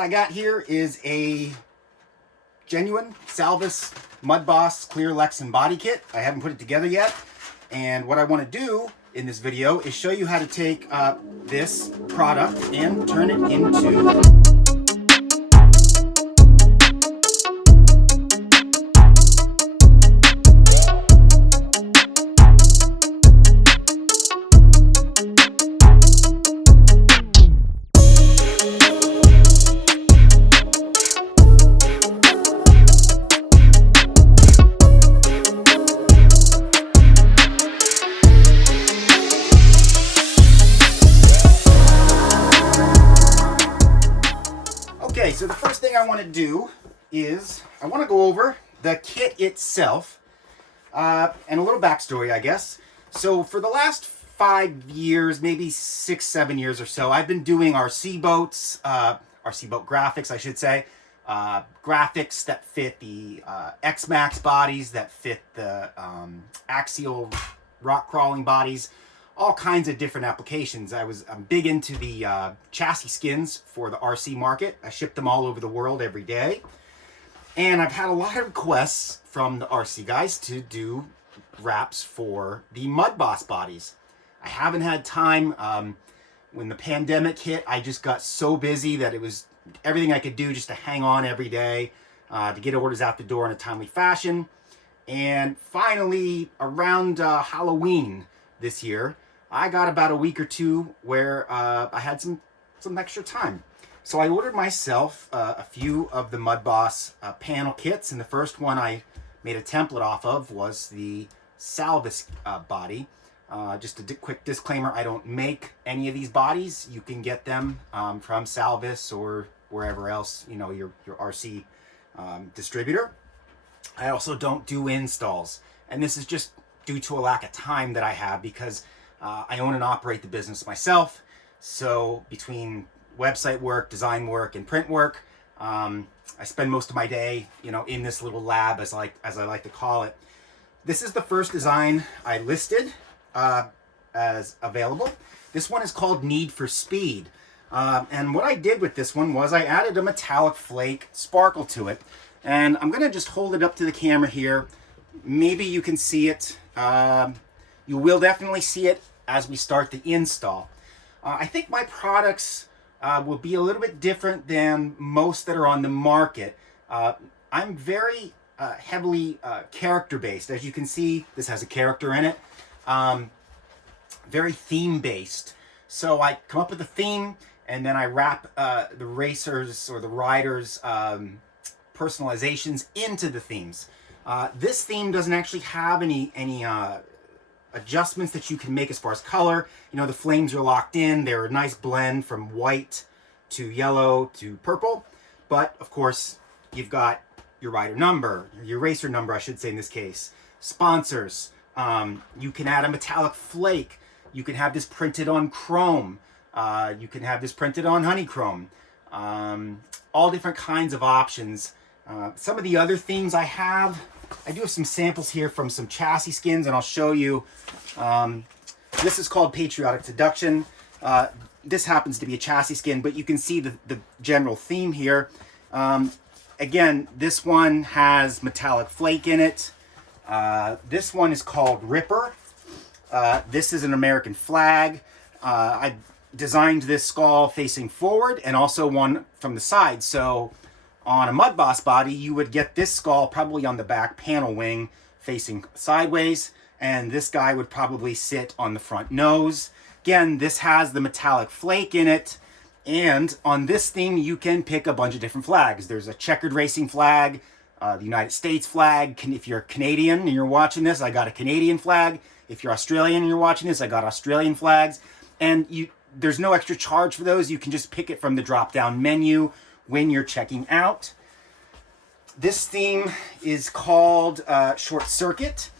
I got here is a genuine Salvas Mudboss Clear Lexan body kit. I haven't put it together yet. And what I want to do in this video is show you how to take this product and turn it into... Okay, so the first thing I want to do is I want to go over the kit itself and a little backstory, I guess. So for the last 5 years, maybe 6, 7 years or so, I've been doing RC boats, RC boat graphics, I should say, graphics that fit the X-Max bodies, that fit the axial rock crawling bodies, all kinds of different applications. I'm big into the chassis skins for the RC market. I ship them all over the world every day. And I've had a lot of requests from the RC guys to do wraps for the Mudboss bodies. I haven't had time. When the pandemic hit, I just got so busy that it was everything I could do just to hang on every day, to get orders out the door in a timely fashion. And finally, around Halloween this year, I got about a week or two where I had some extra time. So I ordered myself a few of the Mudboss panel kits, and the first one I made a template off of was the Salvas body. Just a quick disclaimer, I don't make any of these bodies. You can get them from Salvas or wherever else, you know, your RC distributor. I also don't do installs, and this is just due to a lack of time that I have because I own and operate the business myself. So between website work, design work, and print work, I spend most of my day, you know, in this little lab, as I like to call it. This is the first design I listed as available. This one is called Need for Speed. And what I did with this one was I added a metallic flake sparkle to it. And I'm going to just hold it up to the camera here. Maybe you can see it. You will definitely see it as we start the install. I think my products will be a little bit different than most that are on the market. I'm very heavily character-based. As you can see, this has a character in it. Very theme-based. So I come up with a theme, and then I wrap the racers or the riders' personalizations into the themes. This theme doesn't actually have any adjustments that you can make as far as color. You know, the flames are locked in. They're a nice blend from white to yellow to purple. But of course, you've got your rider number, your racer number, I should say in this case, sponsors. You can add a metallic flake. You can have this printed on chrome. You can have this printed on honeychrome. All different kinds of options. Some of the other themes I do have some samples here from some chassis skins, and I'll show you. This is called Patriotic Seduction. This happens to be a chassis skin, but you can see the general theme here. Again, this one has metallic flake in it. This one is called Ripper. This is an American flag. I designed this skull facing forward and also one from the side. So on a Mudboss body, you would get this skull probably on the back panel wing facing sideways, and this guy would probably sit on the front nose. Again, this has the metallic flake in it, and on this theme, you can pick a bunch of different flags. There's a checkered racing flag, the United States flag. If you're Canadian and you're watching this, I got a Canadian flag. If you're Australian and you're watching this, I got Australian flags. And there's no extra charge for those. You can just pick it from the drop-down menu when you're checking out. This theme is called Short Circuit.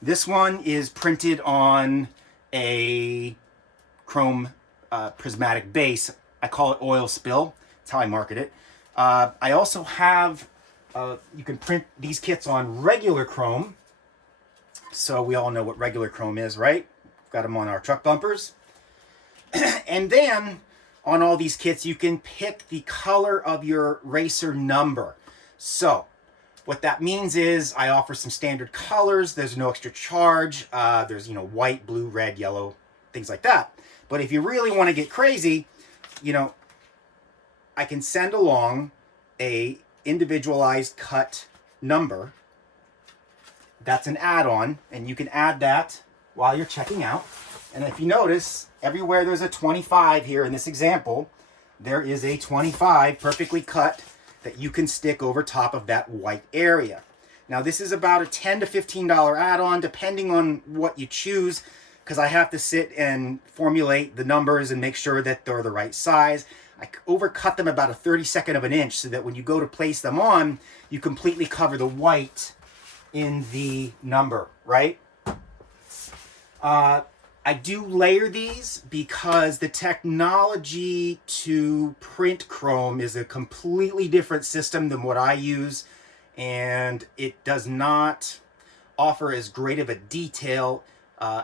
This one is printed on a chrome prismatic base. I call it Oil Spill. That's how I market it. I also have, you can print these kits on regular chrome. So we all know what regular chrome is, right? Got them on our truck bumpers. And then on all these kits, you can pick the color of your racer number. So what that means is I offer some standard colors. There's no extra charge. There's, white, blue, red, yellow, things like that. But if you really want to get crazy, I can send along a individualized cut number. That's an add-on, and you can add that while you're checking out. And if you notice, everywhere there's a 25 here in this example, there is a 25 perfectly cut that you can stick over top of that white area. Now this is about a $10 to $15 add-on depending on what you choose, because I have to sit and formulate the numbers and make sure that they're the right size. I overcut them about a 32nd of an inch so that when you go to place them on, you completely cover the white in the number, right? I do layer these because the technology to print chrome is a completely different system than what I use, and it does not offer as great of a detail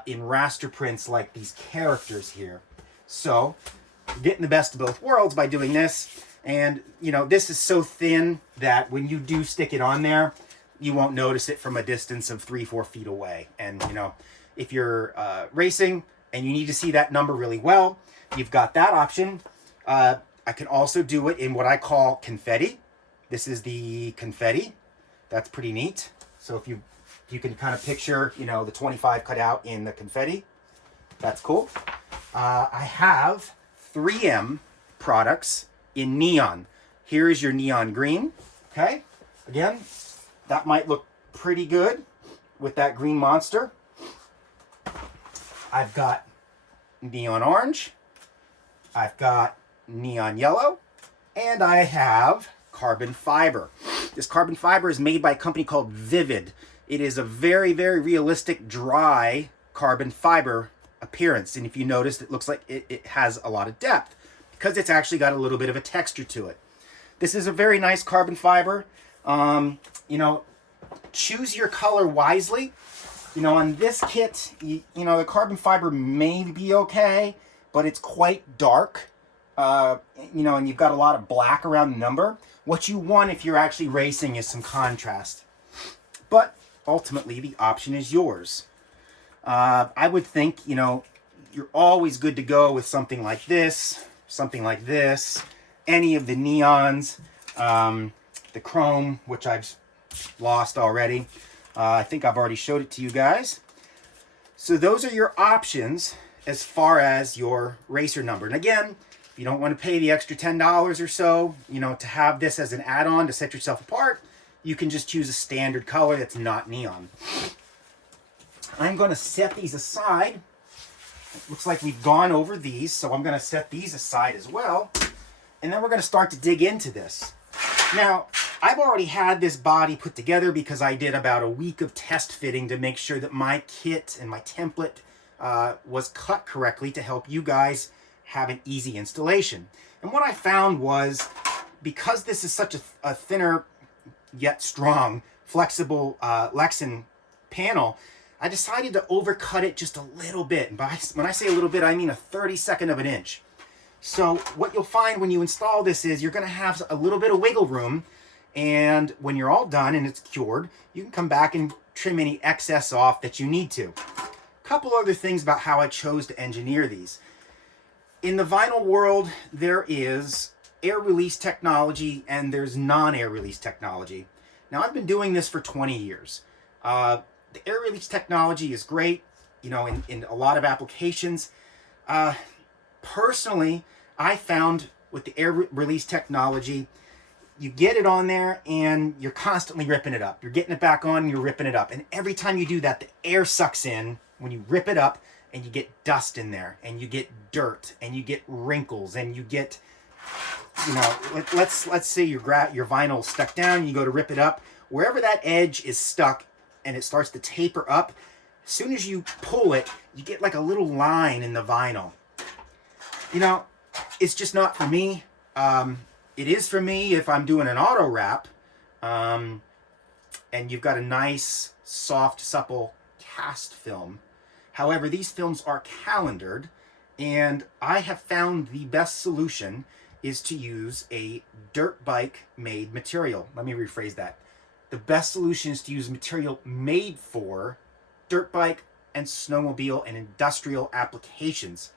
in raster prints like these characters here. So you're getting the best of both worlds by doing this. And this is so thin that when you do stick it on there, you won't notice it from a distance of 3-4 feet away. And if you're racing and you need to see that number really well, you've got that option. I can also do it in what I call confetti. This is the confetti. That's pretty neat. So if you can kind of picture, the 25 cut out in the confetti, that's cool. I have 3M products in neon. Here is your neon green. Okay. Again, that might look pretty good with that green monster. I've got neon orange, I've got neon yellow, and I have carbon fiber. This carbon fiber is made by a company called Vivid. It is a very, very realistic dry carbon fiber appearance. And if you notice, it looks like it has a lot of depth because it's actually got a little bit of a texture to it. This is a very nice carbon fiber. Choose your color wisely. On this kit, the carbon fiber may be okay, but it's quite dark, and you've got a lot of black around the number. What you want if you're actually racing is some contrast. But ultimately, the option is yours. I would think, you're always good to go with something like this, any of the neons, the chrome, which I've lost already. I think I've already showed it to you guys. So those are your options as far as your racer number. And again, if you don't want to pay the extra $10 or so, to have this as an add-on to set yourself apart, you can just choose a standard color that's not neon. I'm going to set these aside. It looks like we've gone over these, so I'm going to set these aside as well. And then we're going to start to dig into this. Now, I've already had this body put together because I did about a week of test fitting to make sure that my kit and my template was cut correctly to help you guys have an easy installation. And what I found was, because this is such a thinner yet strong, flexible Lexan panel, I decided to overcut it just a little bit. And when I say a little bit, I mean a 32nd of an inch. So what you'll find when you install this is you're going to have a little bit of wiggle room, and when you're all done and it's cured, you can come back and trim any excess off that you need to. A couple other things about how I chose to engineer these. In the vinyl world, there is air release technology and there's non-air release technology. Now, I've been doing this for 20 years. The air release technology is great, in a lot of applications. Personally, I found with the air release technology, you get it on there and you're constantly ripping it up. You're getting it back on and you're ripping it up. And every time you do that, the air sucks in when you rip it up, and you get dust in there, and you get dirt, and you get wrinkles, and you get, let's say your vinyl stuck down, and you go to rip it up. Wherever that edge is stuck and it starts to taper up, as soon as you pull it, you get like a little line in the vinyl. It's just not for me. It is for me if I'm doing an auto wrap, and you've got a nice, soft, supple cast film. However, these films are calendared, And I have found the best solution is to use a dirt bike made material. Let me rephrase that. The best solution is to use material made for dirt bike and snowmobile and industrial applications.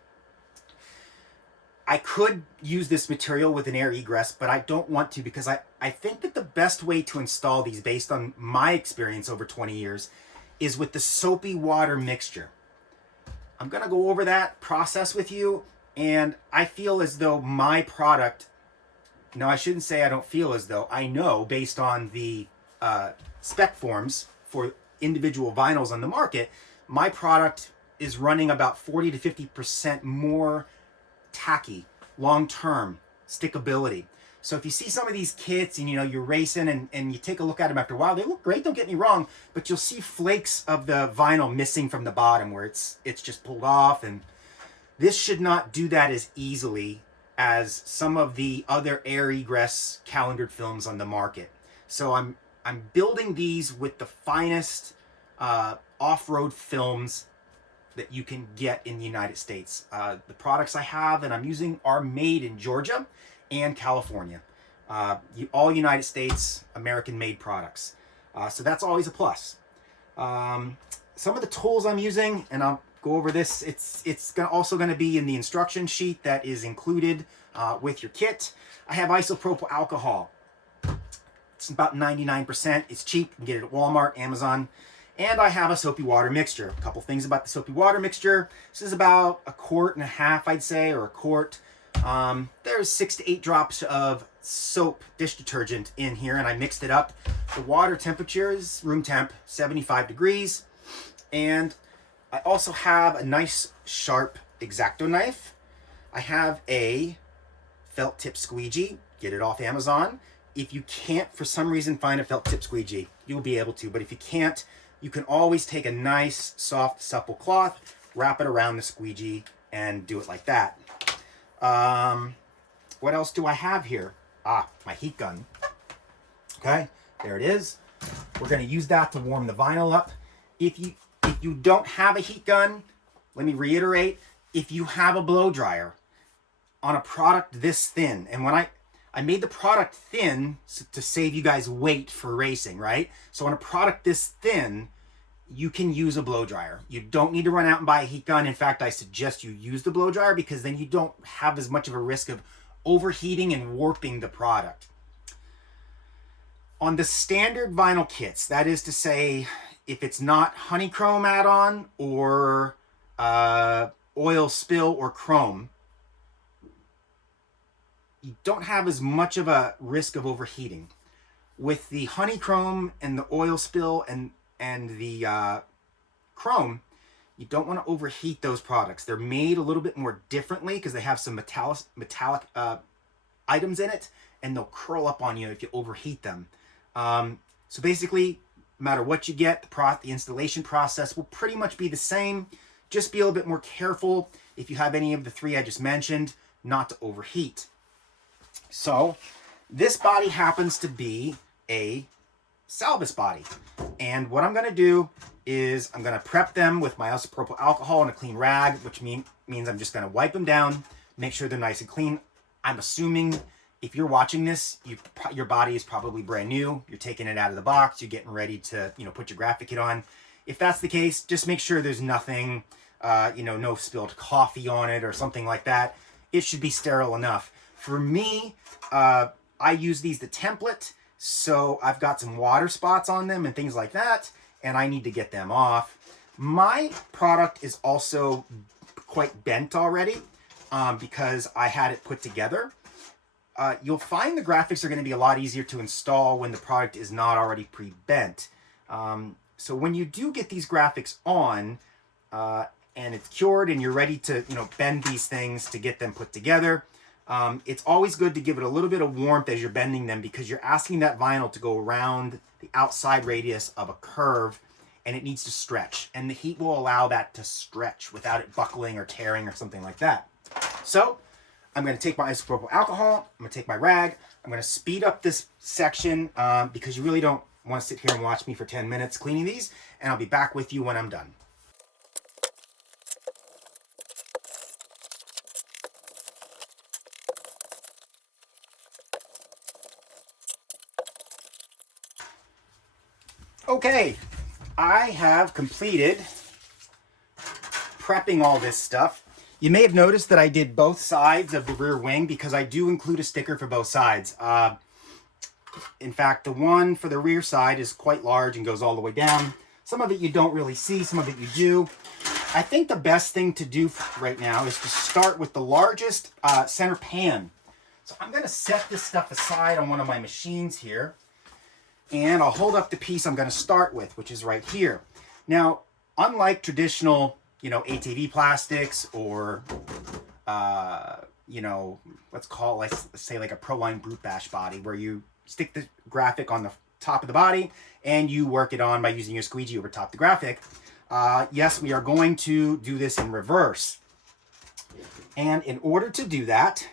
I could use this material with an air egress, but I don't want to because I think that the best way to install these, based on my experience over 20 years, is with the soapy water mixture. I'm going to go over that process with you, and I feel as though my product, no, I shouldn't say I don't feel as though, I know based on the spec forms for individual vinyls on the market, my product is running about 40 to 50% more tacky, long-term stickability. So if you see some of these kits and you're racing and you take a look at them after a while, they look great, don't get me wrong, but you'll see flakes of the vinyl missing from the bottom where it's just pulled off, and this should not do that as easily as some of the other air egress calendared films on the market. So I'm building these with the finest off-road films that you can get in the United States. The products I have and I'm using are made in Georgia and California. All United States, American-made products. So that's always a plus. Some of the tools I'm using, and I'll go over this, it's also going to be in the instruction sheet that is included with your kit. I have isopropyl alcohol. It's about 99%. It's cheap. You can get it at Walmart, Amazon. And I have a soapy water mixture. A couple things about the soapy water mixture. This is about 1.5 quarts, I'd say, or a quart. There's 6 to 8 drops of soap dish detergent in here, and I mixed it up. The water temperature is room temp, 75 degrees. And I also have a nice sharp X-Acto knife. I have a felt tip squeegee. Get it off Amazon. If you can't, for some reason, find a felt tip squeegee, you'll be able to. But if you can't, you can always take a nice, soft, supple cloth, wrap it around the squeegee, and do it like that. What else do I have here? My heat gun. Okay, there it is. We're going to use that to warm the vinyl up. If you don't have a heat gun, let me reiterate, if you have a blow dryer on a product this thin, and when I made the product thin to save you guys weight for racing, right? So on a product this thin, you can use a blow dryer. You don't need to run out and buy a heat gun. In fact, I suggest you use the blow dryer because then you don't have as much of a risk of overheating and warping the product. On the standard vinyl kits, that is to say, if it's not honeychrome add-on or oil spill or chrome, you don't have as much of a risk of overheating. With the honeychrome and the oil spill and the chrome, you don't want to overheat those products. They're made a little bit more differently because they have some metallic items in it, and they'll curl up on you if you overheat them. So basically, no matter what you get, the installation process will pretty much be the same. Just be a little bit more careful if you have any of the 3 I just mentioned, not to overheat. So this body happens to be a Salvas body. And what I'm going to do is I'm going to prep them with my isopropyl alcohol and a clean rag, which means I'm just going to wipe them down, make sure they're nice and clean. I'm assuming if you're watching this, your body is probably brand new. You're taking it out of the box. You're getting ready to, put your graphic kit on. If that's the case, just make sure there's nothing, no spilled coffee on it or something like that. It should be sterile enough. For me, I use these the template, so I've got some water spots on them and things like that, and I need to get them off. My product is also quite bent already because I had it put together. You'll find the graphics are going to be a lot easier to install when the product is not already pre-bent. So when you do get these graphics on and it's cured and you're ready to bend these things to get them put together, it's always good to give it a little bit of warmth as you're bending them because you're asking that vinyl to go around the outside radius of a curve and it needs to stretch. And the heat will allow that to stretch without it buckling or tearing or something like that. So I'm going to take my isopropyl alcohol, I'm going to take my rag, I'm going to speed up this section because you really don't want to sit here and watch me for 10 minutes cleaning these, and I'll be back with you when I'm done. Okay, I have completed prepping all this stuff. You may have noticed that I did both sides of the rear wing because I do include a sticker for both sides. In fact, the one for the rear side is quite large and goes all the way down. Some of it you don't really see, some of it you do. I think the best thing to do right now is to start with the largest center pan. So I'm going to set this stuff aside on one of my machines here, and I'll hold up the piece I'm going to start with, which is right here. Now, unlike traditional, ATV plastics or, let's say like a Proline Brute Bash body, where you stick the graphic on the top of the body and you work it on by using your squeegee over top the graphic. Yes, we are going to do this in reverse. And in order to do that,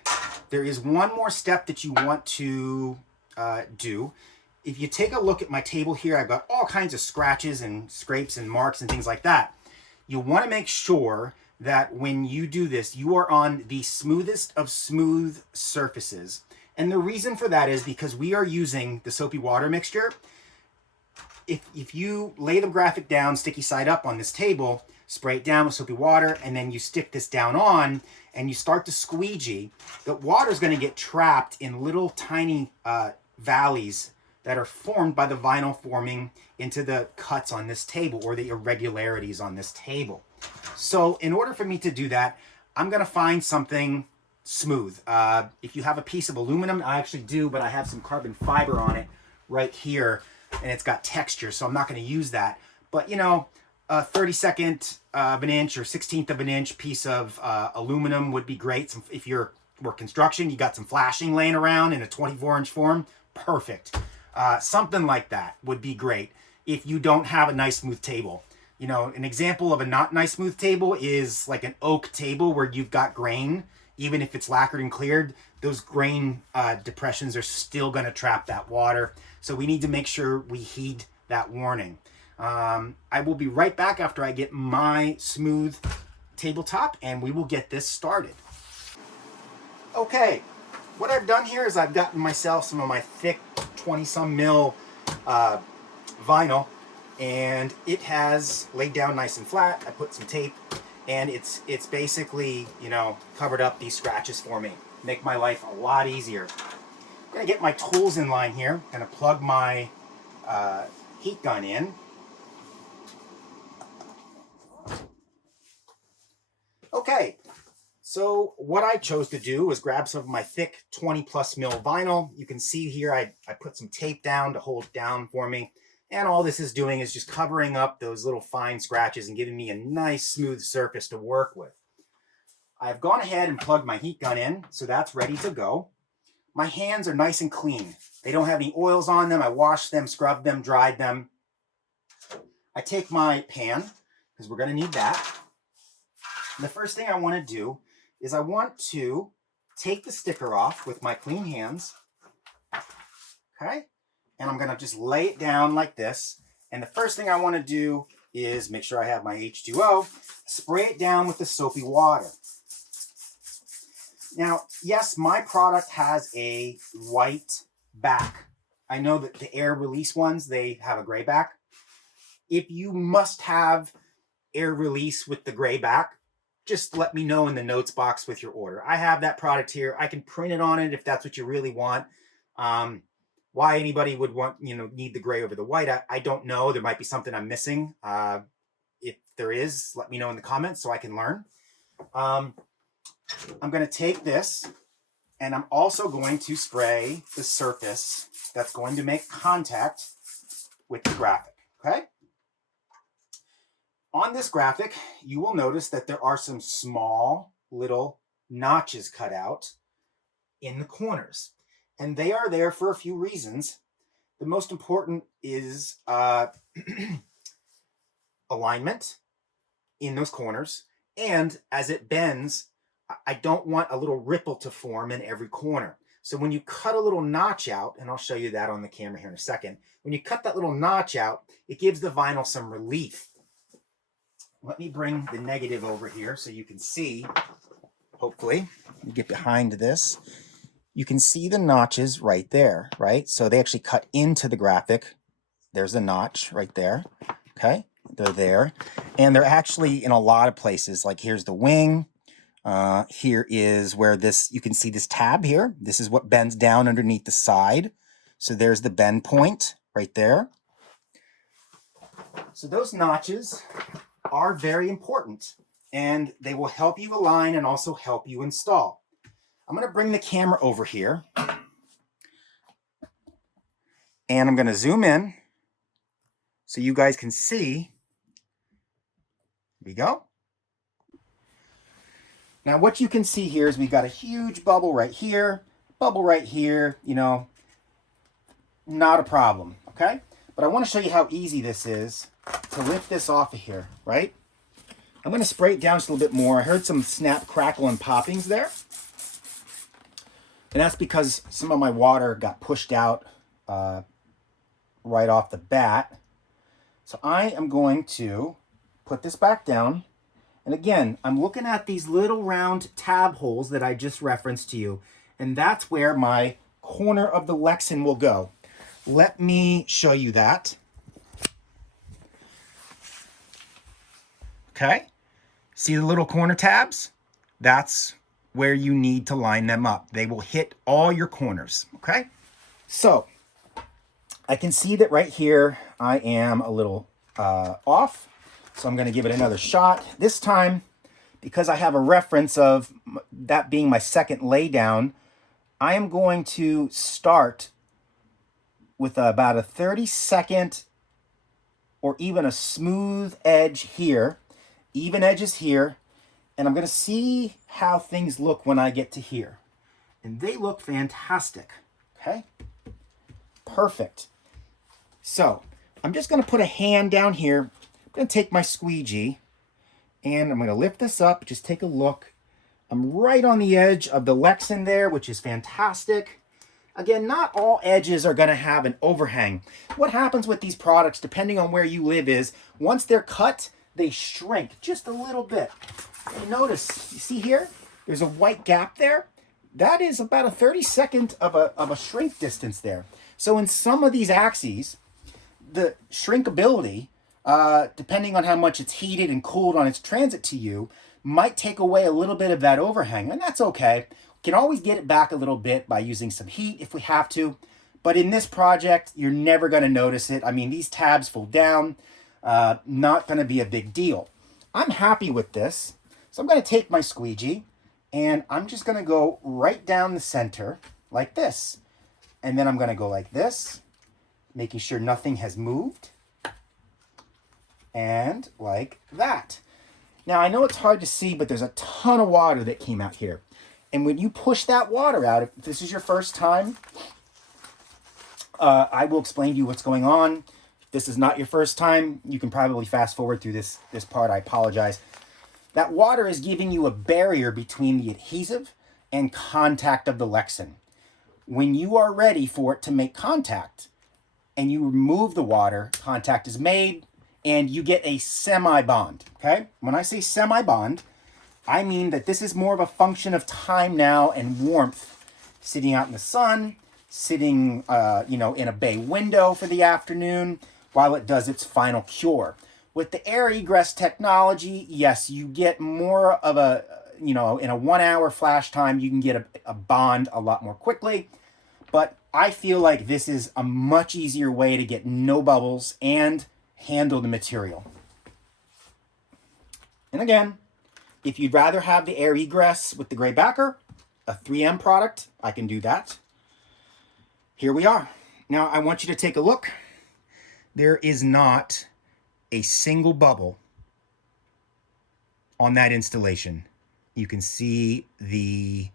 there is one more step that you want to do. If you take a look at my table here, I've got all kinds of scratches and scrapes and marks and things like that. You want to make sure that when you do this, you are on the smoothest of smooth surfaces. And the reason for that is because we are using the soapy water mixture. If you lay the graphic down sticky side up on this table, spray it down with soapy water, and then you stick this down on and you start to squeegee, the water is going to get trapped in little tiny valleys that are formed by the vinyl forming into the cuts on this table or the irregularities on this table. So in order for me to do that, I'm going to find something smooth. If you have a piece of aluminum, I actually do, but I have some carbon fiber on it right here, and it's got texture, so I'm not going to use that. But a 32nd of an inch or 16th of an inch piece of aluminum would be great. If you're work construction, you got some flashing laying around in a 24-inch form, perfect. Something like that would be great if you don't have a nice smooth table. An example of a not nice smooth table is like an oak table where you've got grain. Even if it's lacquered and cleared, those grain depressions are still going to trap that water. So we need to make sure we heed that warning. I will be right back after I get my smooth tabletop, and we will get this started. Okay, what I've done here is I've gotten myself some of my thick 20-some mil vinyl, and it has laid down nice and flat. I put some tape, and it's basically, covered up these scratches for me. Make my life a lot easier. I'm gonna get my tools in line here. I'm gonna plug my heat gun in. Okay, so what I chose to do was grab some of my thick 20+ mil vinyl. You can see here I put some tape down to hold it down for me. And all this is doing is just covering up those little fine scratches and giving me a nice smooth surface to work with. I've gone ahead and plugged my heat gun in, so that's ready to go. My hands are nice and clean. They don't have any oils on them. I washed them, scrubbed them, dried them. I take my pan, because we're going to need that. And the first thing I want to do is I want to take the sticker off with my clean hands. Okay? And I'm going to just lay it down like this. And the first thing I want to do is make sure I have my H2O, spray it down with the soapy water. Now, yes, my product has a white back. I know that the air release ones, they have a gray back. If you must have air release with the gray back, just let me know in the notes box with your order. I have that product here. I can print it on it if that's what you really want. Why anybody would want, need the gray over the white, I don't know. There might be something I'm missing. If there is, let me know in the comments so I can learn. I'm going to take this, and I'm also going to spray the surface that's going to make contact with the graphic, okay? On this graphic, you will notice that there are some small little notches cut out in the corners. And they are there for a few reasons. The most important is alignment in those corners. And as it bends, I don't want a little ripple to form in every corner. So when you cut a little notch out, and I'll show you that on the camera here in a second, when you cut that little notch out, it gives the vinyl some relief. Let me bring the negative over here so you can see, hopefully. Let me get behind this. You can see the notches right there, right? So they actually cut into the graphic There's a notch right there. Okay, they're there. And they're actually in a lot of places. Like here's the wing. Here is where this, you can see this tab here. This is what bends down underneath the side. So there's the bend point right there. So those notches are very important, and they will help you align and also help you install. I'm going to bring the camera over here, and I'm going to zoom in so you guys can see. Here we go. Now what you can see here is we've got a huge bubble right here, you know, not a problem, okay? But I want to show you how easy this is to lift this off of here, right? I'm going to spray it down just a little bit more. I heard some snap, crackle, and poppings there. And that's because some of my water got pushed out right off the bat. So I am going to put this back down. And again, I'm looking at these little round tab holes that I just referenced to you. And that's where my corner of the Lexan will go. Let me show you that. Okay, see the little corner tabs? That's where you need to line them up. They will hit all your corners, okay? So, I can see that right here, I am a little off. So I'm gonna give it another shot. This time, because I have a reference of that being my second laydown, I am going to start with about a 30-second or even a smooth edge here, even edges here, and I'm going to see how things look when I get to here. And they look fantastic, okay? Perfect. So I'm just going to put a hand down here. I'm going to take my squeegee, and I'm going to lift this up. Just take a look. I'm right on the edge of the Lexan there, which is fantastic. Again, not all edges are going to have an overhang. What happens with these products, depending on where you live, is once they're cut, they shrink just a little bit. And notice, you see here, there's a white gap there. That is about a 30-second of a shrink distance there. So in some of these axes, the shrinkability, depending on how much it's heated and cooled on its transit to you, might take away a little bit of that overhang, and that's okay. We can always get it back a little bit by using some heat if we have to, but in this project, you're never going to notice it. I mean, these tabs fold down, not going to be a big deal. I'm happy with this, so I'm going to take my squeegee, and I'm just going to go right down the center like this, and then I'm going to go like this, making sure nothing has moved, and like that. Now, I know it's hard to see, but there's a ton of water that came out here. And when you push that water out, if this is your first time, I will explain to you what's going on. If this is not your first time, you can probably fast forward through this part. I apologize. That water is giving you a barrier between the adhesive and contact of the Lexan. When you are ready for it to make contact and you remove the water, contact is made, and you get a semi-bond, okay? When I say semi-bond, I mean that this is more of a function of time now and warmth. Sitting out in the sun, sitting you know, in a bay window for the afternoon while it does its final cure. With the air egress technology, yes, you get more of a, you know, in a 1 hour flash time, you can get a bond a lot more quickly. But I feel like this is a much easier way to get no bubbles and handle the material. And again, if you'd rather have the air egress with the gray backer, a 3M product, I can do that. Here we are. Now I want you to take a look. There is not a single bubble on that installation. You can see the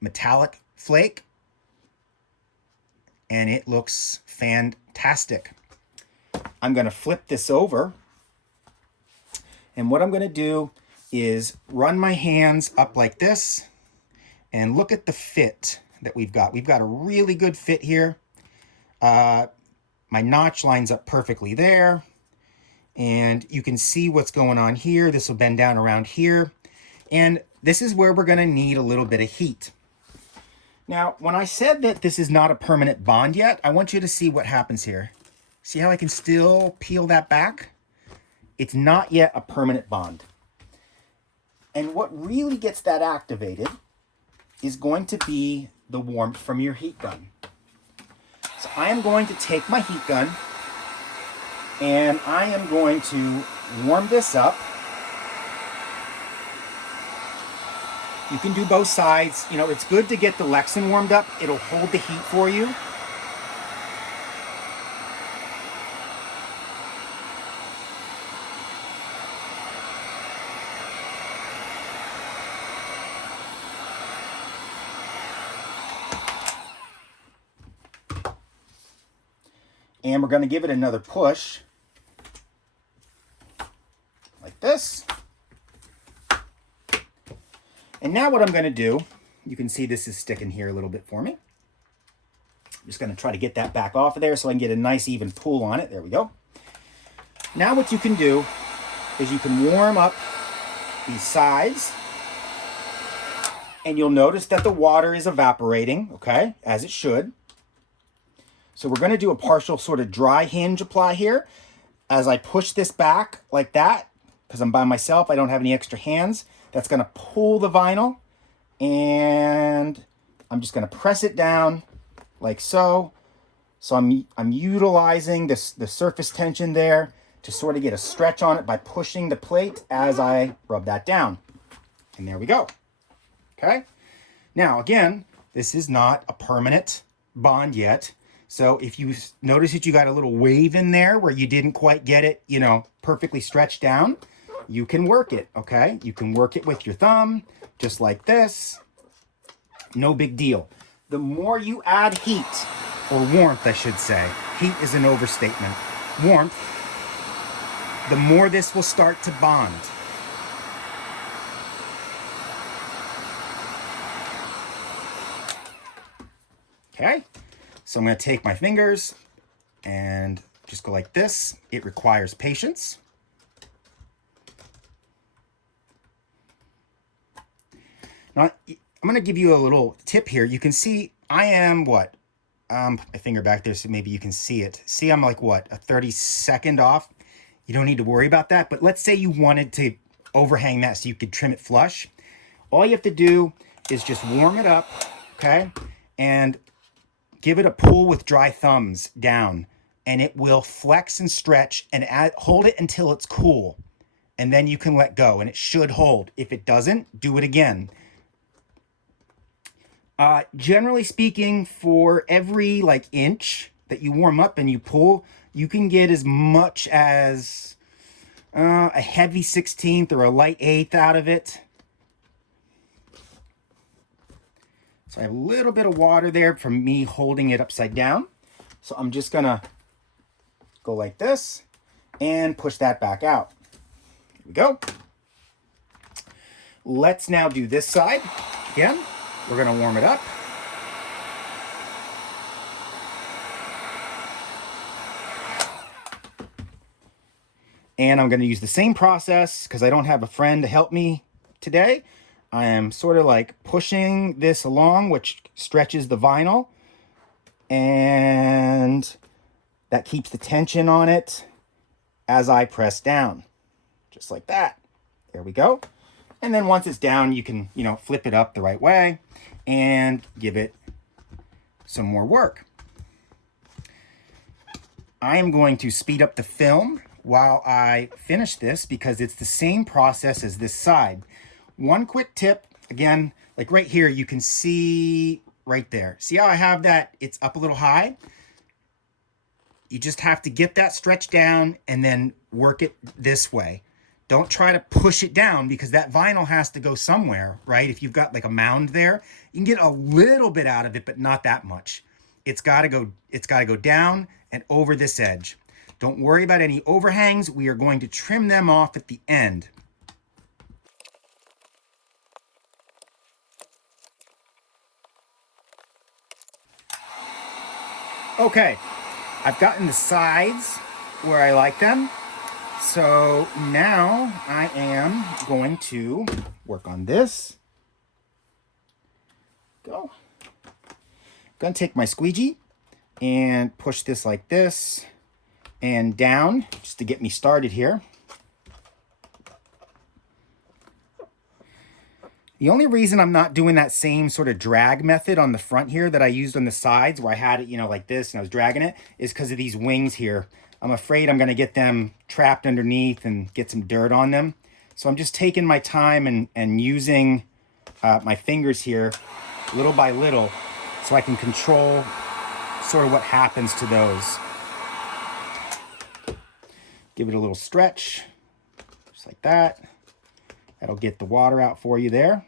metallic flake, and it looks fantastic. I'm going to flip this over, and what I'm going to do is run my hands up like this and look at the fit that we've got. We've got a really good fit here. My notch lines up perfectly there, and you can see what's going on here. This will bend down around here, and this is where we're going to need a little bit of heat. Now, when I said that this is not a permanent bond yet, I want you to see what happens here. See how I can still peel that back? It's not yet a permanent bond. And what really gets that activated is going to be the warmth from your heat gun. So I am going to take my heat gun and I am going to warm this up. You can do both sides. You know, it's good to get the Lexan warmed up. It'll hold the heat for you. And we're going to give it another push, like this. And now what I'm going to do, you can see this is sticking here a little bit for me. I'm just going to try to get that back off of there so I can get a nice even pull on it. There we go. Now what you can do is you can warm up these sides. And you'll notice that the water is evaporating, okay, as it should. So we're going to do a partial sort of dry hinge apply here. As I push this back like that, because I'm by myself, I don't have any extra hands, that's going to pull the vinyl. And I'm just going to press it down like so. So I'm utilizing the surface tension there to sort of get a stretch on it by pushing the plate as I rub that down. And there we go. Okay. Now, again, this is not a permanent bond yet. So if you notice that you got a little wave in there where you didn't quite get it, you know, perfectly stretched down, you can work it, okay? You can work it with your thumb, just like this. No big deal. The more you add heat, or warmth, I should say. Heat is an overstatement. Warmth, the more this will start to bond. Okay? So I'm going to take my fingers and just go like this. It requires patience. Now, I'm going to give you a little tip here. You can see I am what? My finger back there so maybe you can see it. See, I'm like what? A 32nd off. You don't need to worry about that. But let's say you wanted to overhang that so you could trim it flush. All you have to do is just warm it up, okay? And give it a pull with dry thumbs down, and it will flex and stretch and hold it until it's cool. And then you can let go, and it should hold. If it doesn't, do it again. Generally speaking, for every like inch that you warm up and you pull, you can get as much as a heavy 16th or a light 1/8 out of it. So I have a little bit of water there from me holding it upside down. So I'm just gonna go like this and push that back out. Here we go. Let's now do this side. Again, we're gonna warm it up. And I'm gonna use the same process because I don't have a friend to help me today. I am sort of like pushing this along, which stretches the vinyl, and that keeps the tension on it as I press down, just like that. There we go. And then once it's down, you can, you know, flip it up the right way and give it some more work. I am going to speed up the film while I finish this because it's the same process as this side. One quick tip, again, like right here, you can see right there. See how I have that? It's up a little high. You just have to get that stretched down and then work it this way. Don't try to push it down because that vinyl has to go somewhere, right? If you've got like a mound there, you can get a little bit out of it, but not that much. It's got to go down and over this edge. Don't worry about any overhangs. We are going to trim them off at the end. Okay, I've gotten the sides where I like them. So now I am going to work on this. Go. going to take my squeegee and push this like this and down just to get me started here. The only reason I'm not doing that same sort of drag method on the front here that I used on the sides where I had it, you know, like this and I was dragging it is because of these wings here. I'm afraid I'm going to get them trapped underneath and get some dirt on them. So I'm just taking my time and using my fingers here little by little so I can control sort of what happens to those. Give it a little stretch, just like that. That'll get the water out for you there.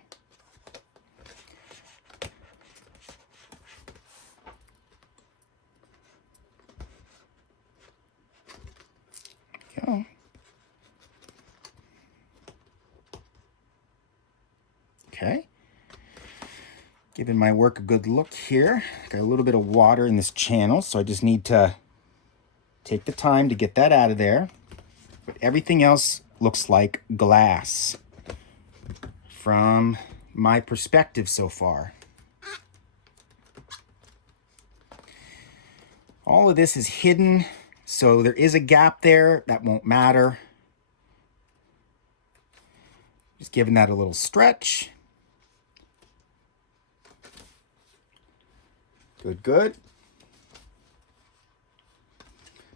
Go. Okay. Giving my work a good look here. Got a little bit of water in this channel, so I just need to take the time to get that out of there. But everything else looks like glass from my perspective so far. All of this is hidden, so there is a gap there. That won't matter. Just giving that a little stretch. Good, good.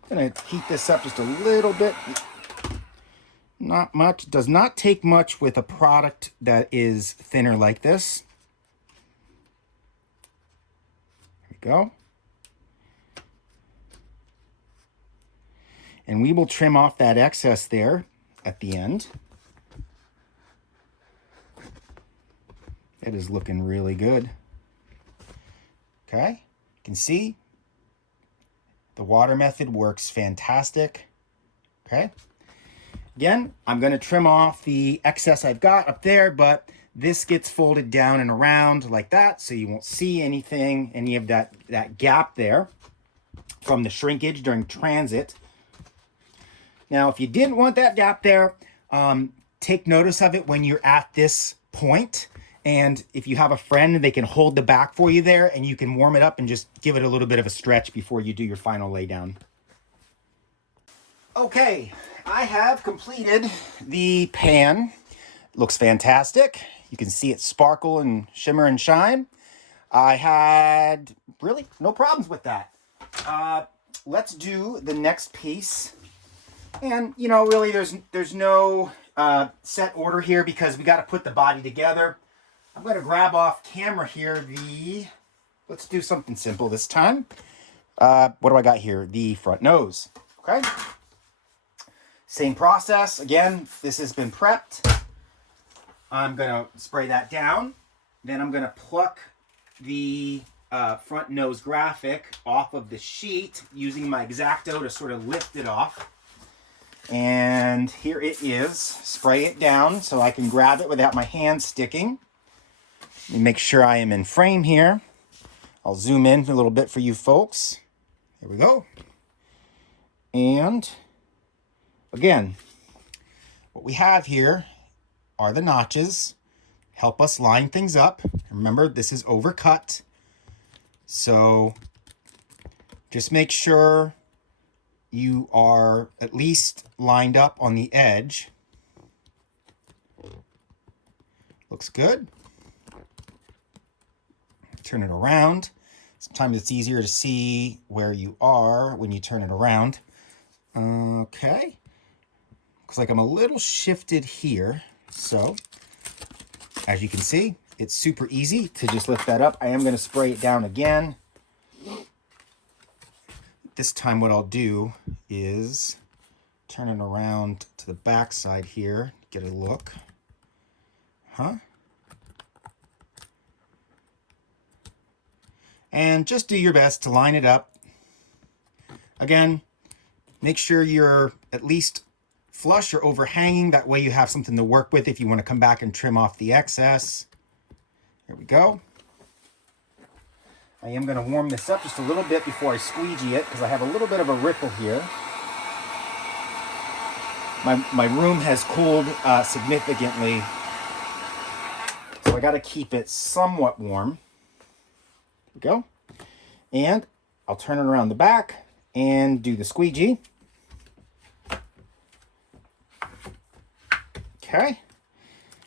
Gonna heat this up just a little bit. Not much. Does not take much with a product that is thinner like this. There we go. And we will trim off that excess there at the end. It is looking really good. Okay, you can see the water method works fantastic. Okay, again, I'm going to trim off the excess I've got up there, but this gets folded down and around like that, so you won't see anything, any of that gap there from the shrinkage during transit. Now, if you didn't want that gap there, take notice of it when you're at this point. And if you have a friend, they can hold the back for you there and you can warm it up and just give it a little bit of a stretch before you do your final lay down. Okay, I have completed the pan. Looks fantastic. You can see it sparkle and shimmer and shine. I had really no problems with that. Let's do the next piece. And, you know, really there's no set order here because we got to put the body together. I'm going to grab off camera here let's do something simple this time. What do I got here? The front nose. Okay. Same process. Again, this has been prepped. I'm going to spray that down. Then I'm going to pluck the front nose graphic off of the sheet using my X-Acto to sort of lift it off. And here it is. Spray it down so I can grab it without my hand sticking. Let me make sure I am in frame here. I'll zoom in a little bit for you folks. Here we go. And again, what we have here are the notches. Help us line things up. Remember, this is overcut. So just make sure you are at least lined up on the edge. Looks good. Turn it around. Sometimes it's easier to see where you are when you turn it around. Okay. Looks like I'm a little shifted here. So, as you can see, it's super easy to just lift that up. I am going to spray it down again. This time what I'll do is turn it around to the back side here. Get a look. And just do your best to line it up. Again, make sure you're at least flush or overhanging. That way you have something to work with if you want to come back and trim off the excess. There we go. I am going to warm this up just a little bit before I squeegee it because I have a little bit of a ripple here. My room has cooled significantly, so I got to keep it somewhat warm. There we go. And I'll turn it around the back and do the squeegee. Okay.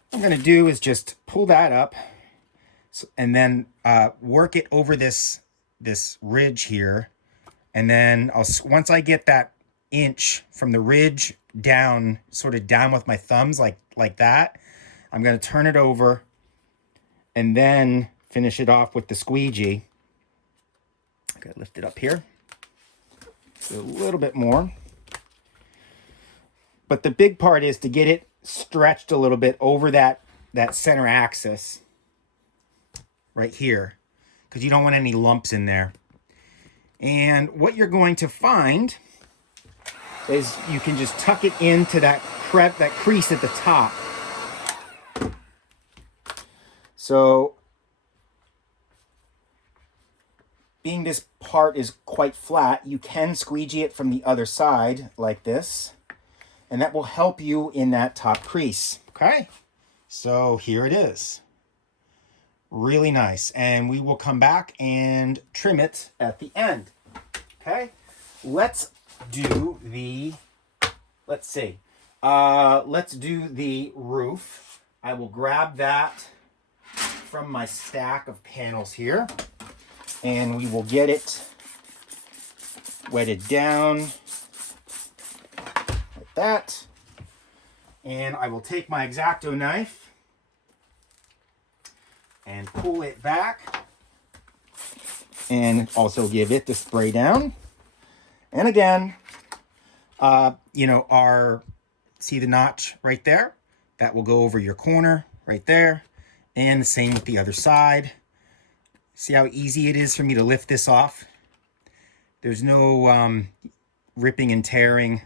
What I'm going to do is just pull that up and then work it over this ridge here. And then once I get that inch from the ridge down, sort of down with my thumbs like that, I'm going to turn it over and then finish it off with the squeegee. Okay, lift it up here. Do a little bit more. But the big part is to get it stretched a little bit over that center axis right here, because you don't want any lumps in there. And what you're going to find is you can just tuck it into that crease at the top. So being this part is quite flat, you can squeegee it from the other side like this, and that will help you in that top crease. Okay, so here it is. Really nice. And we will come back and trim it at the end. Okay, let's do the, let's do the roof. I will grab that from my stack of panels here, and we will get it wetted down like that. And I will take my X-Acto knife and pull it back and also give it the spray down. And again, you know, see the notch right there? That will go over your corner right there. And the same with the other side. See how easy it is for me to lift this off? There's no ripping and tearing,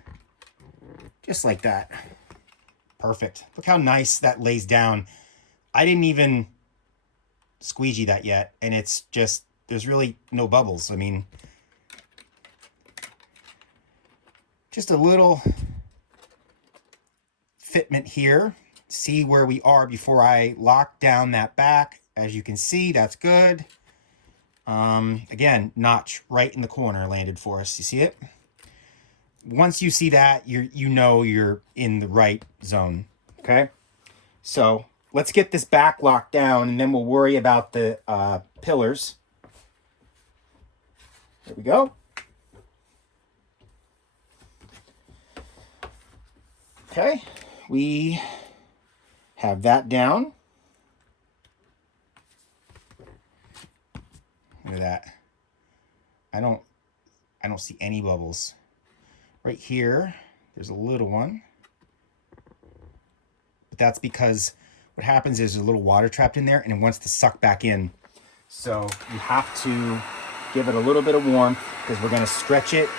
just like that. Perfect. Look how nice that lays down. I didn't even squeegee that yet, and it's just, there's really no bubbles. I mean, just a little fitment here. See where we are before I lock down that back. As you can see, that's good. Again, notch right in the corner landed for us. You see it? Once you see that, you know you're in the right zone. Okay, so let's get this back locked down, and then we'll worry about the pillars. There we go. Okay, we have that down. Look at that. I don't see any bubbles. Right here, there's a little one. But that's because what happens is there's a little water trapped in there and it wants to suck back in. So you have to give it a little bit of warmth because we're going to stretch it.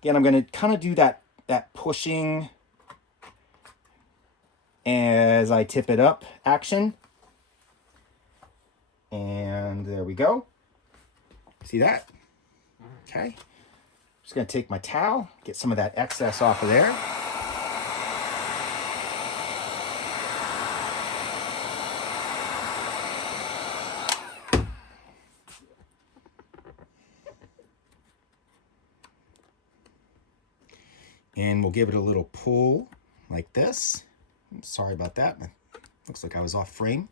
Again, I'm going to kind of do that pushing as I tip it up action. And there we go. See that? Okay. Just going to take my towel, get some of that excess off of there. And we'll give it a little pull like this. Sorry about that. Looks like I was off frame.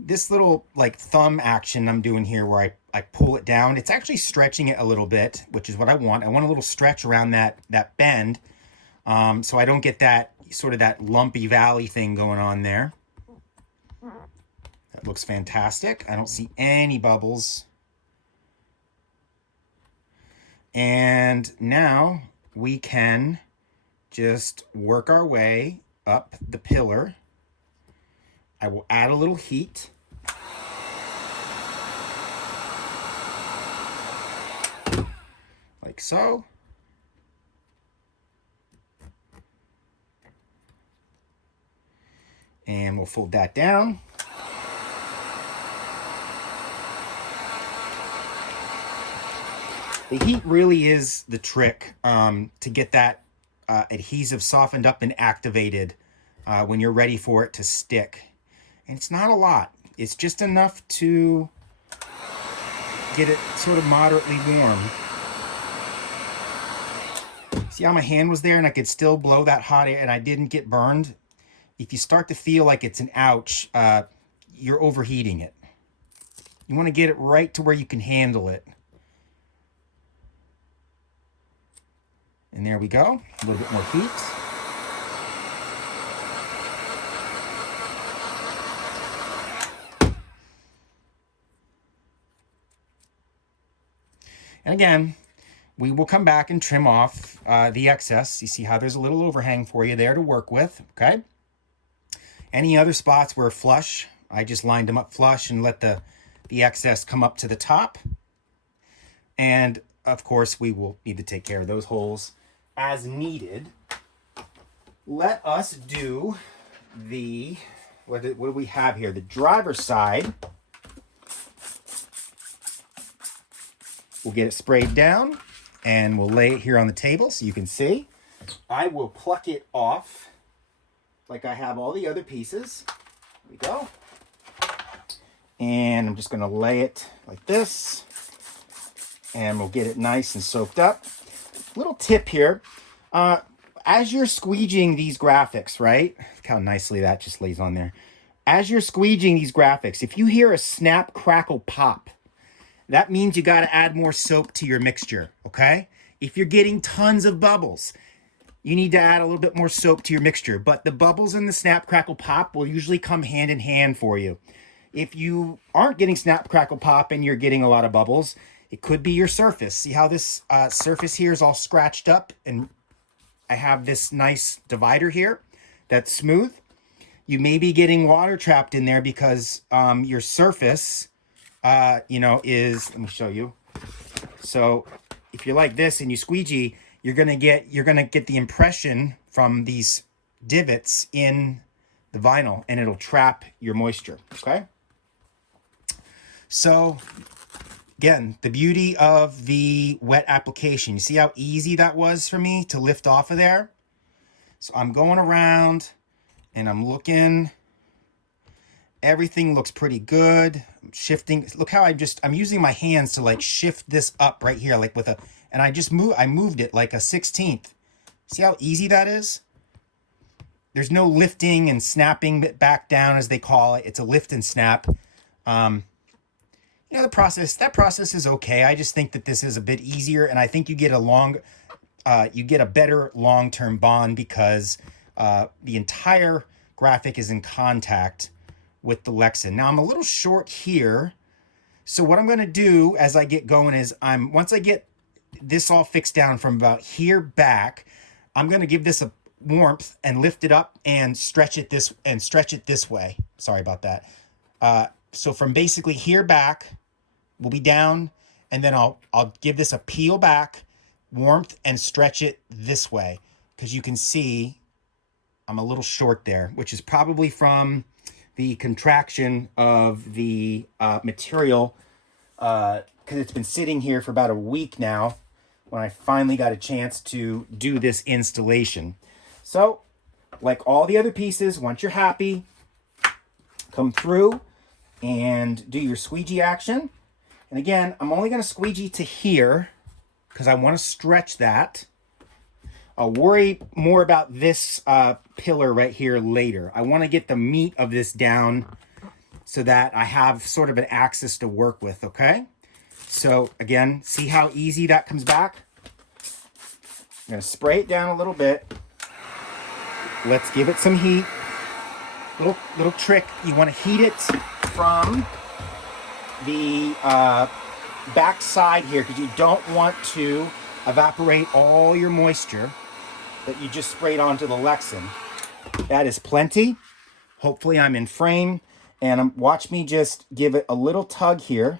This little like thumb action I'm doing here where I pull it down, it's actually stretching it a little bit, which is what I want. I want a little stretch around that bend, so I don't get that sort of that lumpy valley thing going on there. That looks fantastic. I don't see any bubbles. And now we can just work our way up the pillar. I will add a little heat. Like so. And we'll fold that down. The heat really is the trick to get that adhesive softened up and activated when you're ready for it to stick. And it's not a lot. It's just enough to get it sort of moderately warm. See how my hand was there and I could still blow that hot air and I didn't get burned? If you start to feel like it's an ouch, you're overheating it. You want to get it right to where you can handle it. And there we go. A little bit more heat. And again, we will come back and trim off the excess. You see how there's a little overhang for you there to work with, okay? Any other spots where flush, I just lined them up flush and let the excess come up to the top. And of course, we will need to take care of those holes as needed. Let us do the, what do we have here? The driver's side. We'll get it sprayed down and we'll lay it here on the table so you can see. I will pluck it off like I have all the other pieces. There we go. And I'm just going to lay it like this. And we'll get it nice and soaked up. Little tip here. As you're squeegeeing these graphics, right? Look how nicely that just lays on there. As you're squeegeeing these graphics, if you hear a snap, crackle, pop, that means you got to add more soap to your mixture, okay? If you're getting tons of bubbles, you need to add a little bit more soap to your mixture. But the bubbles and the snap, crackle, pop will usually come hand in hand for you. If you aren't getting snap, crackle, pop and you're getting a lot of bubbles, it could be your surface. See how this surface here is all scratched up? And I have this nice divider here that's smooth. You may be getting water trapped in there because your surface, you know, is, let me show you. So if you're like this and you squeegee, you're gonna get the impression from these divots in the vinyl and it'll trap your moisture, okay? So again, the beauty of the wet application. You see how easy that was for me to lift off of there? So I'm going around and I'm looking. Everything looks pretty good. I'm shifting. Look how I'm using my hands to like shift this up right here, like with and I moved it like a 16th. See how easy that is? There's no lifting and snapping it back down as they call it. It's a lift and snap. You know, that process is okay. I just think that this is a bit easier and I think you get a better long-term bond because the entire graphic is in contact with the Lexan. Now I'm a little short here. So what I'm going to do as I get going is once I get this all fixed down from about here back, I'm going to give this a warmth and lift it up and stretch it this way. Sorry about that. So from basically here back, we'll be down, and then I'll give this a peel back, warmth, and stretch it this way. Because you can see I'm a little short there, which is probably from the contraction of the material, because it's been sitting here for about a week now when I finally got a chance to do this installation. So, like all the other pieces, once you're happy, come through and do your squeegee action. And again, I'm only going to squeegee to here because I want to stretch that. I'll worry more about this pillar right here later. I want to get the meat of this down so that I have sort of an axis to work with, okay? So again, see how easy that comes back? I'm going to spray it down a little bit. Let's give it some heat. Little trick, you want to heat it from the back side here because you don't want to evaporate all your moisture that you just sprayed onto the Lexan. That is plenty. Hopefully I'm in frame, and watch me just give it a little tug here.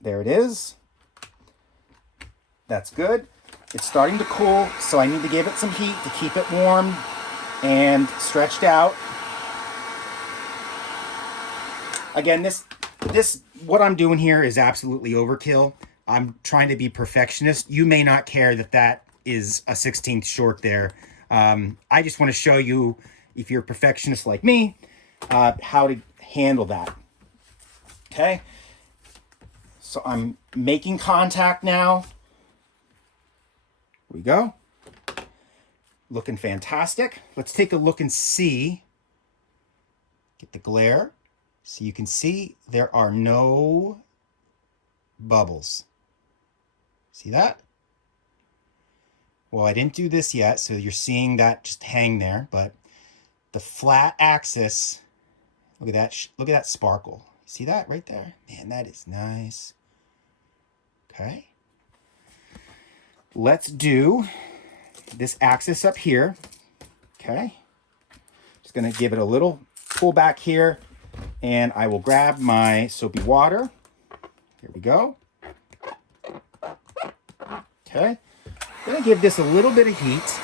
There it is. That's good. It's starting to cool, so I need to give it some heat to keep it warm and stretched out. Again, this what I'm doing here is absolutely overkill. I'm trying to be perfectionist. You may not care that that is a 16th short there. I just want to show you if you're a perfectionist like me, how to handle that. Okay, so I'm making contact now. Here we go. Looking fantastic. Let's take a look and see. Get the glare. So you can see there are no bubbles. See that? Well, I didn't do this yet, so you're seeing that just hang there, but the flat axis, look at that, look at that sparkle. See that right there? Man, that is nice. Okay. Let's do this axis up here. Okay. Just gonna give it a little pull back here, and I will grab my soapy water. Here we go. Okay. Gonna give this a little bit of heat.